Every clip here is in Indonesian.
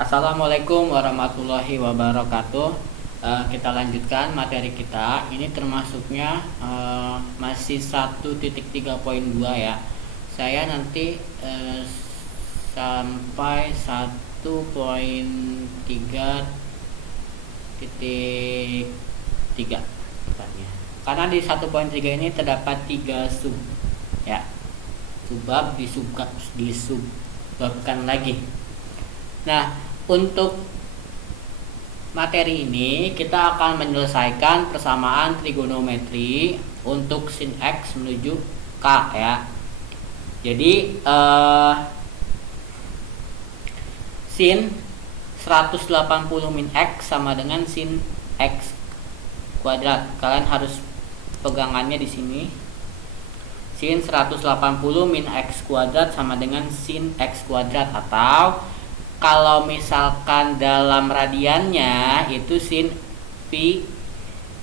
Assalamualaikum warahmatullahi wabarakatuh. Kita lanjutkan materi kita. Ini termasuknya masih 1.3.2 ya. Saya nanti sampai 1.3.3 depannya. Karena di 1.3 ini terdapat 3 sub ya. Subbab disubbabkan lagi. Nah, untuk materi ini kita akan menyelesaikan persamaan trigonometri untuk sin X menuju K ya. Jadi sin 180 min X sama dengan sin X kuadrat. Kalian harus pegangannya di sini. Sin 180 min X kuadrat sama dengan sin X kuadrat, atau kalau misalkan dalam radiannya itu sin pi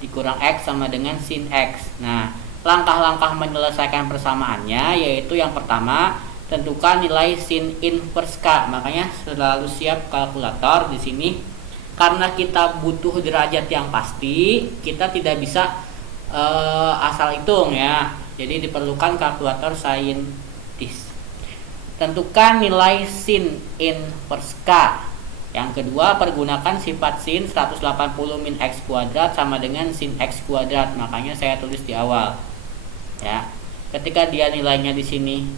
dikurang X sama dengan sin X. Nah, langkah-langkah menyelesaikan persamaannya yaitu yang pertama, tentukan nilai sin inverse K. Makanya selalu siap kalkulator di sini. Karena kita butuh derajat yang pasti, kita tidak bisa asal hitung ya. Jadi diperlukan kalkulator saintis. Tentukan nilai sin inverse K. Yang kedua, pergunakan sifat sin 180 min X kuadrat sama dengan sin X kuadrat. Makanya saya tulis di awal. Ya. Ketika dia nilainya di sini,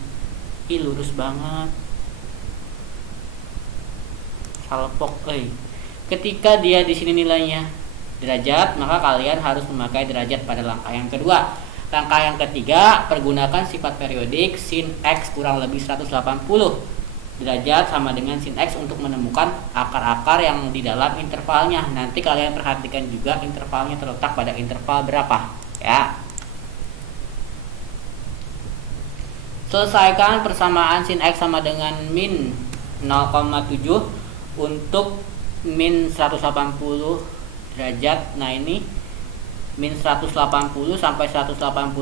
lurus banget. Salpok, Ketika dia di sini nilainya derajat, maka kalian harus memakai derajat pada langkah yang kedua. Langkah yang ketiga, pergunakan sifat periodik sin X kurang lebih 180 derajat sama dengan sin X untuk menemukan akar-akar yang di dalam intervalnya. Nanti kalian perhatikan juga intervalnya terletak pada interval berapa ya. Selesaikan persamaan sin X sama dengan min 0,7 untuk min 180 derajat. Nah, ini min 180 sampai 180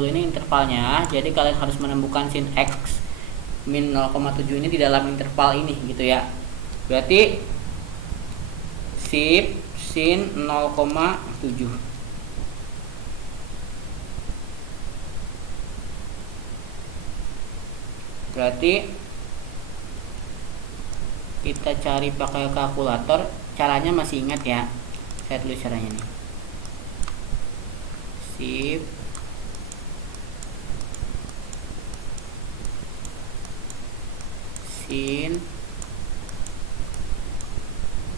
ini intervalnya. Jadi kalian harus menemukan sin X min 0,7 ini di dalam interval ini gitu ya. Berarti sin 0,7. Berarti kita cari pakai kalkulator. Caranya masih ingat ya. Saya tulis caranya nih. Sin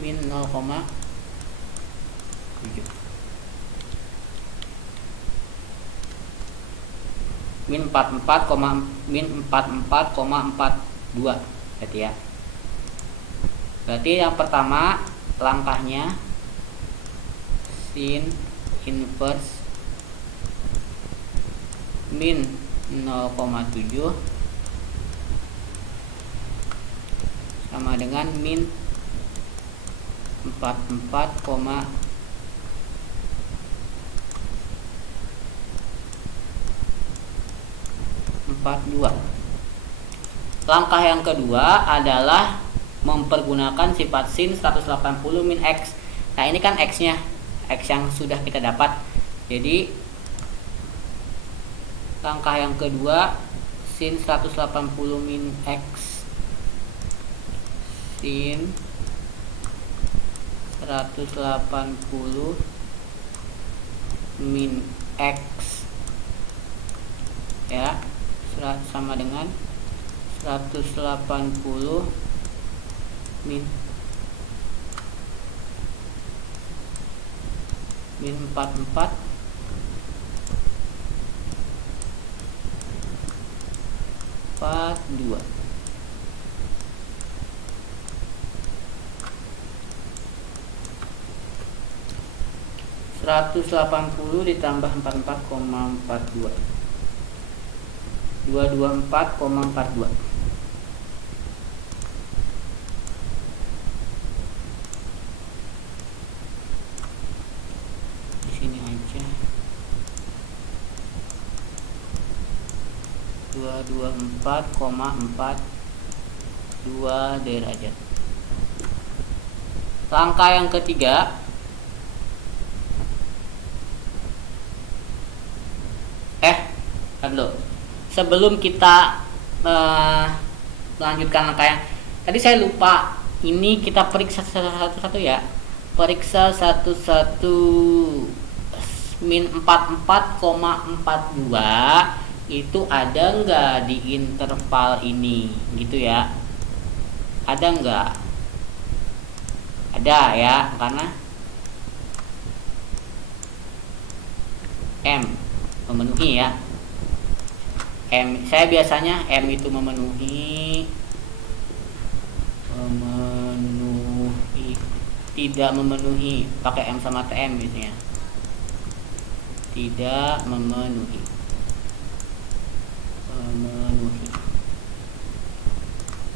min 0,7 min 44,42 berarti ya. Berarti yang pertama langkahnya sin inverse min 0,7 sama dengan min 44,42. Langkah yang kedua adalah mempergunakan sifat sin 180 min X. Nah, ini kan X-nya, X yang sudah kita dapat. Jadi langkah yang kedua, sin 180 min X sin 180 min X ya, sama dengan 180 min 44 42. Seratus 180 ditambah 44,42 224,42. Di sini aja 224,42 derajat. Langkah yang ketiga, dulu. Sebelum kita melanjutkan langkah yang tadi saya lupa, ini kita periksa satu-satu ya. Periksa satu-satu. Min 44,42 itu ada nggak di interval ini, gitu ya? Ada nggak? Ada ya, karena M memenuhi ya. Saya biasanya M itu memenuhi, tidak memenuhi, pakai M sama TM gitu ya. Tidak memenuhi.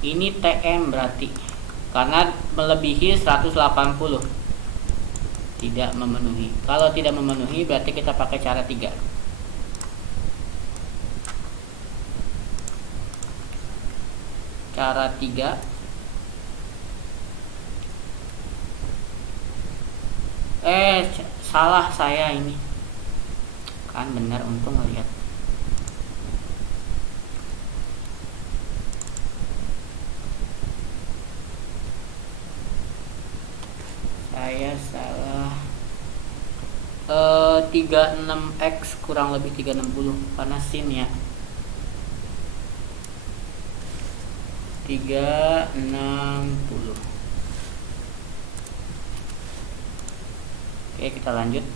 Ini TM berarti, karena melebihi 180. Tidak memenuhi. Kalau tidak memenuhi berarti kita pakai cara 3. Cara 3. Salah saya ini. Kan benar, untung ngeliat. Saya salah. 36x kurang lebih 360 karena sin ya. 360. Oke, kita lanjut.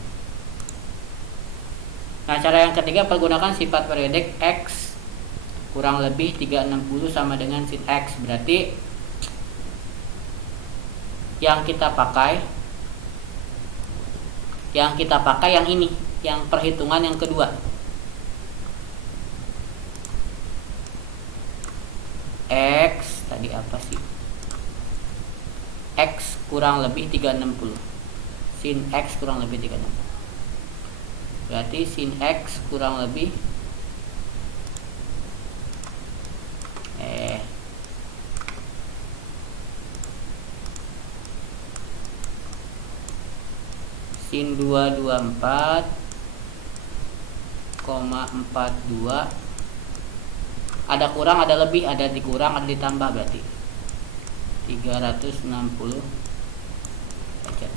Nah, cara yang ketiga, pergunakan sifat periodek X kurang lebih 360 sama dengan sin X. Berarti yang kita pakai yang ini, yang perhitungan yang kedua. X tadi apa sih? X kurang lebih 360. Sin X kurang lebih 360. Berarti sin X kurang lebih sin 224,42. Ada kurang, ada lebih, ada dikurang, ada ditambah, berarti 360 aja.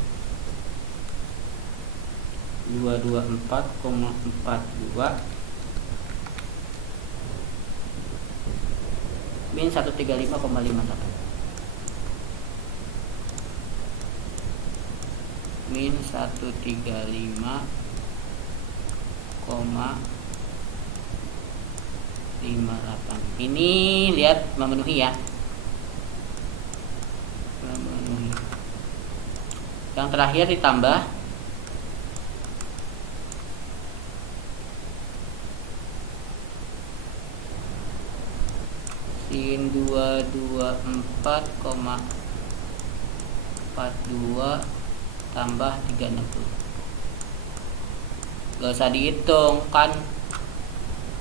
224,42 min 135,58 min 135,58. Ini lihat memenuhi ya, memenuhi. Yang terakhir ditambah sin 224,42 tambah 360. Gak usah dihitung, kan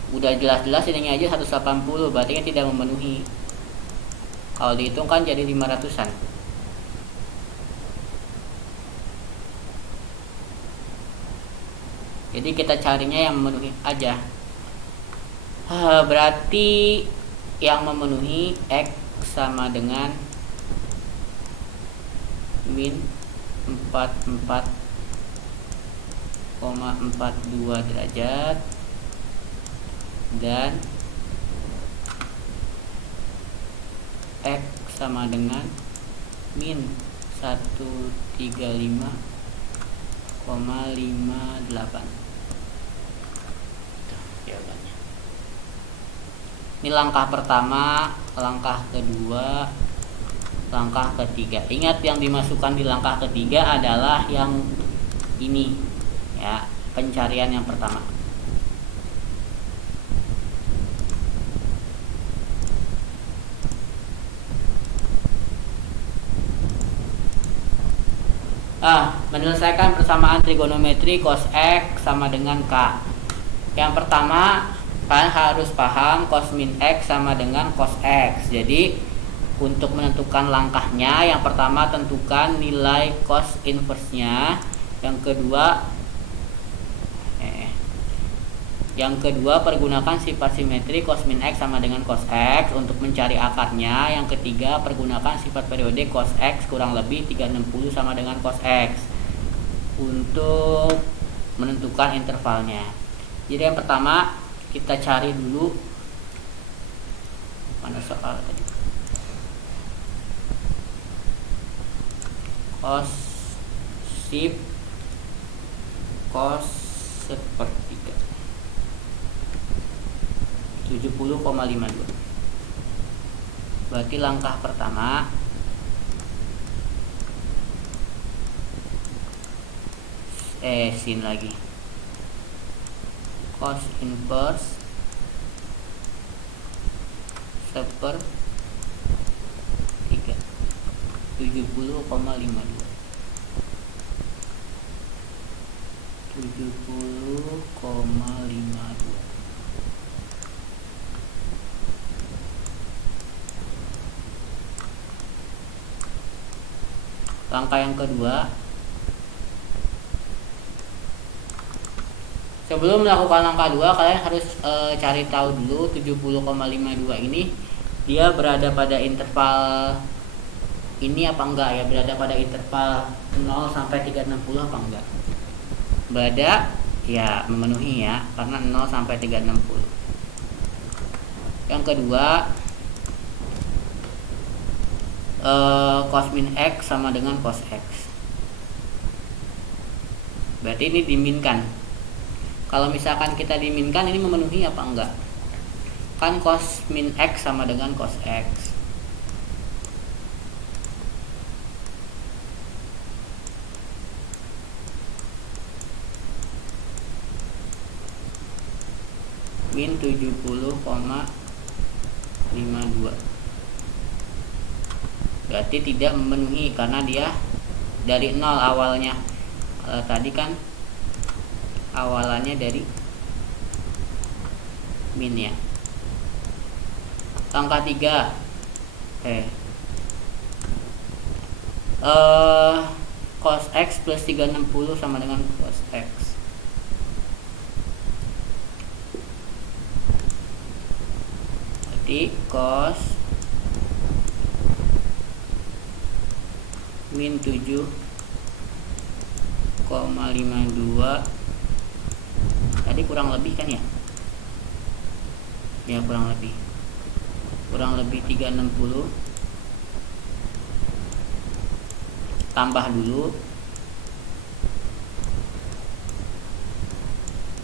udah jelas-jelas ininya aja 180, berarti kan tidak memenuhi. Kalau dihitung kan jadi 500-an. Jadi kita carinya yang memenuhi aja. Berarti yang memenuhi X sama dengan min 44,42 derajat dan X sama dengan min 135,58. Jawabannya. Ini langkah pertama, langkah kedua, langkah ketiga. Ingat, yang dimasukkan di langkah ketiga adalah yang ini ya, pencarian yang pertama. Menyelesaikan persamaan trigonometri cos X sama dengan K. Yang pertama, kalian harus paham cos min X sama dengan cos X. Jadi Untuk menentukan langkahnya, yang pertama tentukan nilai cos inverse-nya. Yang kedua pergunakan sifat simetri cos min X sama dengan cos X untuk mencari akarnya. Yang ketiga pergunakan sifat periode cos X kurang lebih 360 sama dengan cos X untuk menentukan intervalnya. Jadi yang pertama kita cari dulu mana soal tadi, cos sip cos sepertiga 70,52. Berarti langkah pertama sin lagi cos inverse sepertiga 70,52. Langkah yang kedua, sebelum melakukan langkah 2 kalian harus cari tahu dulu 70,52 ini dia berada pada interval ini apa enggak ya, berada pada interval 0 sampai 360 apa enggak. Berada ya, memenuhi ya, karena 0 sampai 360. Yang kedua cos min X sama dengan cos X. Berarti ini diminkan. Kalau misalkan kita diminkan, ini memenuhi apa enggak? Kan cos min X sama dengan cos X. Min 70,52. Berarti tidak memenuhi karena dia dari 0 awalnya. Kalau tadi kan awalannya dari min ya. Langkah 3 cos X plus 360 sama dengan cos X. Berarti cos min 7,52 tadi kurang lebih kan ya? Ya kurang lebih 360 tambah dulu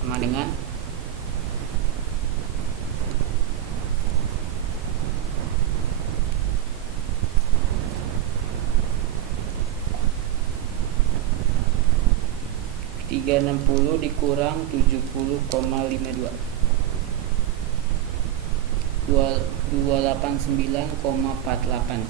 sama dengan 360 dikurang 70,52 289,48.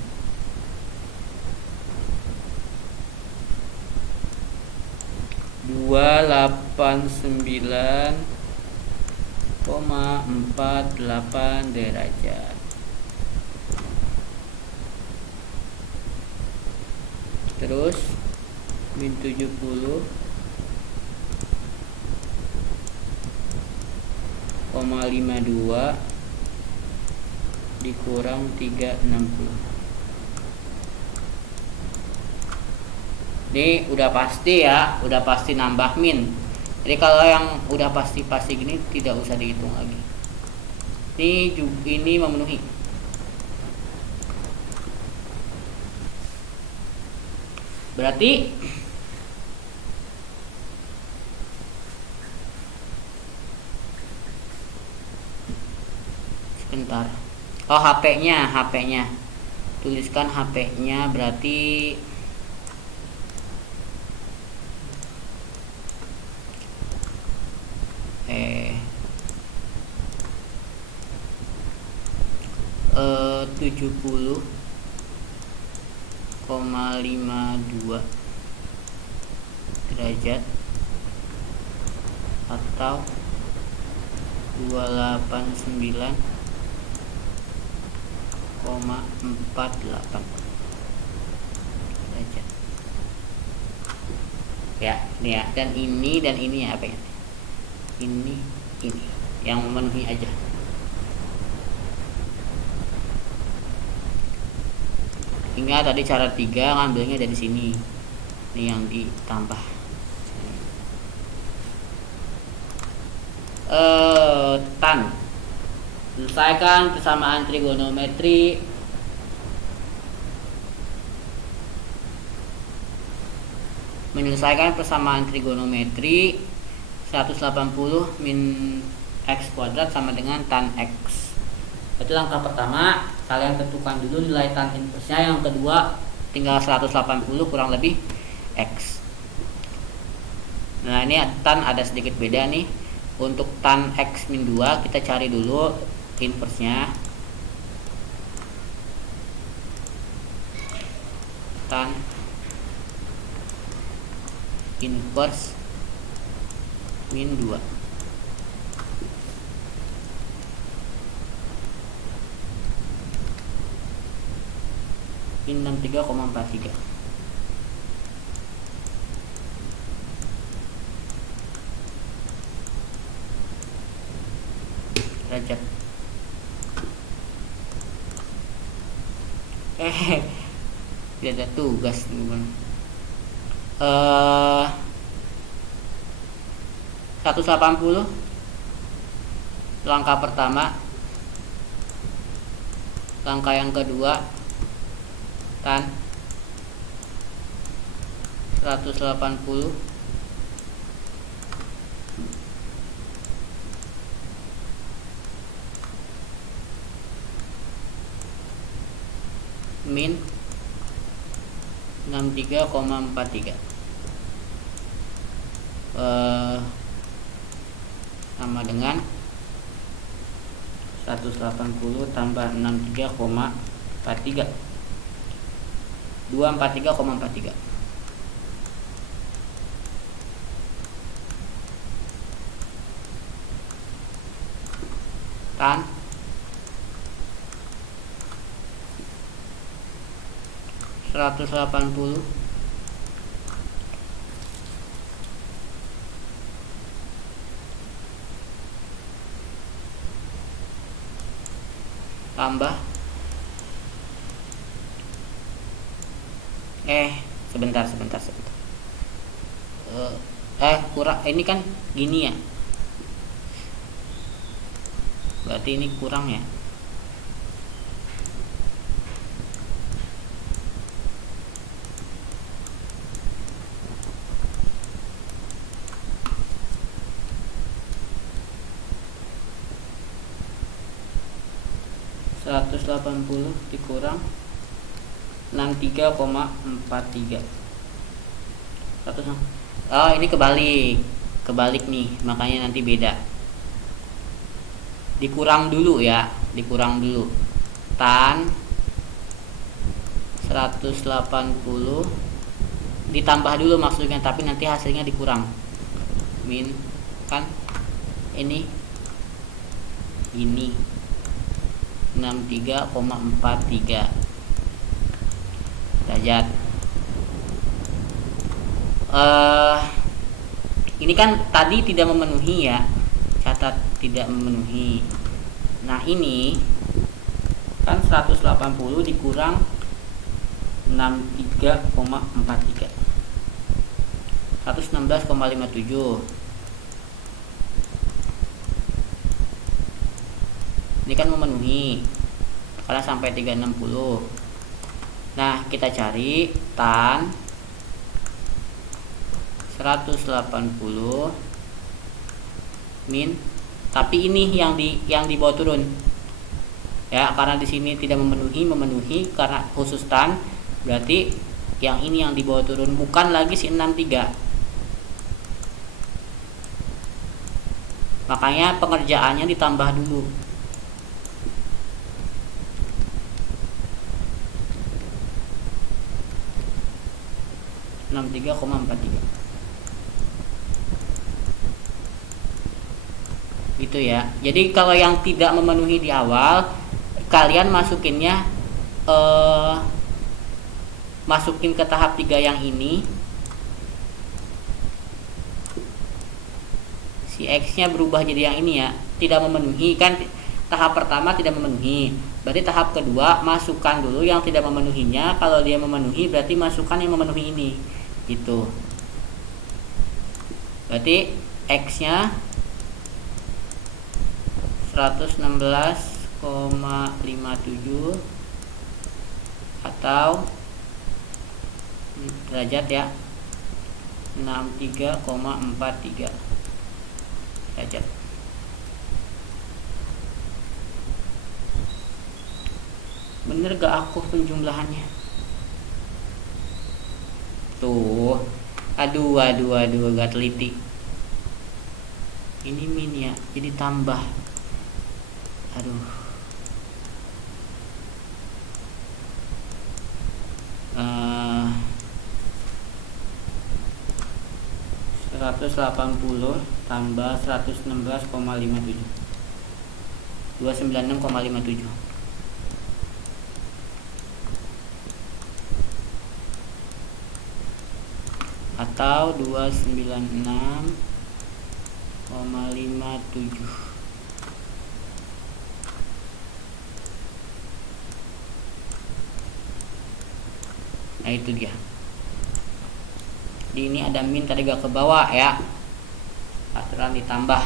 Dua 289,48 derajat. Terus min 70,52 dikurang 360. Ini udah pasti ya, udah pasti nambah min. Jadi kalau yang udah pasti gini tidak usah dihitung lagi. Ini memenuhi. Berarti sebentar. Oh, HP-nya. Tuliskan HP-nya berarti eh 70,52 derajat atau 289,48 derajat. Ya, ini ya. Dan ini ya apa ya? Ini yang memenuhi aja. Ingat tadi cara 3 ngambilnya dari sini. Ini yang ditambah. Tan. Selesaikan persamaan trigonometri. Menyelesaikan persamaan trigonometri 180 min x kuadrat sama dengan tan x. Itu langkah pertama, kalian tentukan dulu nilai tan inverse-nya. Yang kedua, tinggal 180 kurang lebih x. Nah, ini tan ada sedikit beda nih. Untuk tan x min 2 kita cari dulu inverse-nya. Tan inverse min 2. Ini 63,43. Derajat. Tidak ada tugas teman. 180 langkah pertama. Langkah yang kedua, tan 180 min 63,43 sama dengan 180 tambah 63,43 243,43. Tan 180 tambah sebentar kurang, ini kan gini ya, berarti ini kurang ya. Rp180 dikurang 63,43. Ini kebalik nih, makanya nanti beda. Dikurang dulu ya, tan 180 ditambah dulu maksudnya, tapi nanti hasilnya dikurang. Min kan ini 63,43 derajat. Ini kan tadi tidak memenuhi ya, catat tidak memenuhi. Nah, ini kan 180 dikurang 63,43 116,57. Ini kan memenuhi karena sampai 360. Nah, kita cari tan 180 min, tapi ini yang dibawa turun ya, karena di sini tidak memenuhi karena khusus tan, berarti yang ini yang dibawa turun, bukan lagi si 63. Makanya pengerjaannya ditambah dulu. Itu ya. Jadi kalau yang tidak memenuhi di awal, kalian masukinnya masukin ke tahap 3 yang ini, si X nya berubah jadi yang ini ya, tidak memenuhi kan. Tahap pertama tidak memenuhi, berarti tahap kedua masukkan dulu yang tidak memenuhinya. Kalau dia memenuhi berarti masukkan yang memenuhi ini gitu. Berarti X nya 116,57 atau derajat ya, 63,43 derajat. Bener gak aku penjumlahannya? Tuh, aduh gak teliti. Ini min ya, jadi tambah. Aduh. 180 tambah 116,57, 296,57 atau 296,57. Nah itu dia. Di ini ada min tadi gak ke bawah ya, aturan ditambah.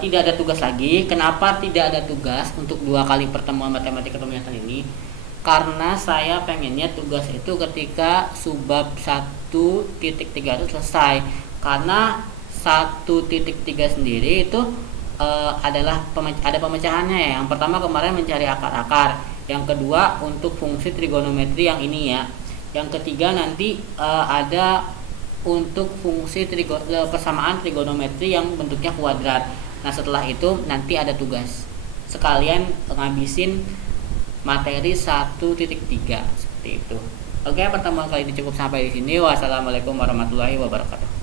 Tidak ada tugas lagi. Kenapa tidak ada tugas untuk 2 kali pertemuan matematika pemilihan ini? Karena saya pengennya tugas itu ketika subbab 1.3 itu selesai. Karena 1.3 sendiri itu adalah ada pemecahannya ya. Yang pertama kemarin mencari akar-akar, yang kedua untuk fungsi trigonometri yang ini ya, yang ketiga nanti ada untuk fungsi persamaan trigonometri yang bentuknya kuadrat. Nah setelah itu nanti ada tugas sekalian ngabisin materi 1.3 seperti itu. Oke, pertemuan kali ini cukup sampai di sini. Wassalamualaikum warahmatullahi wabarakatuh.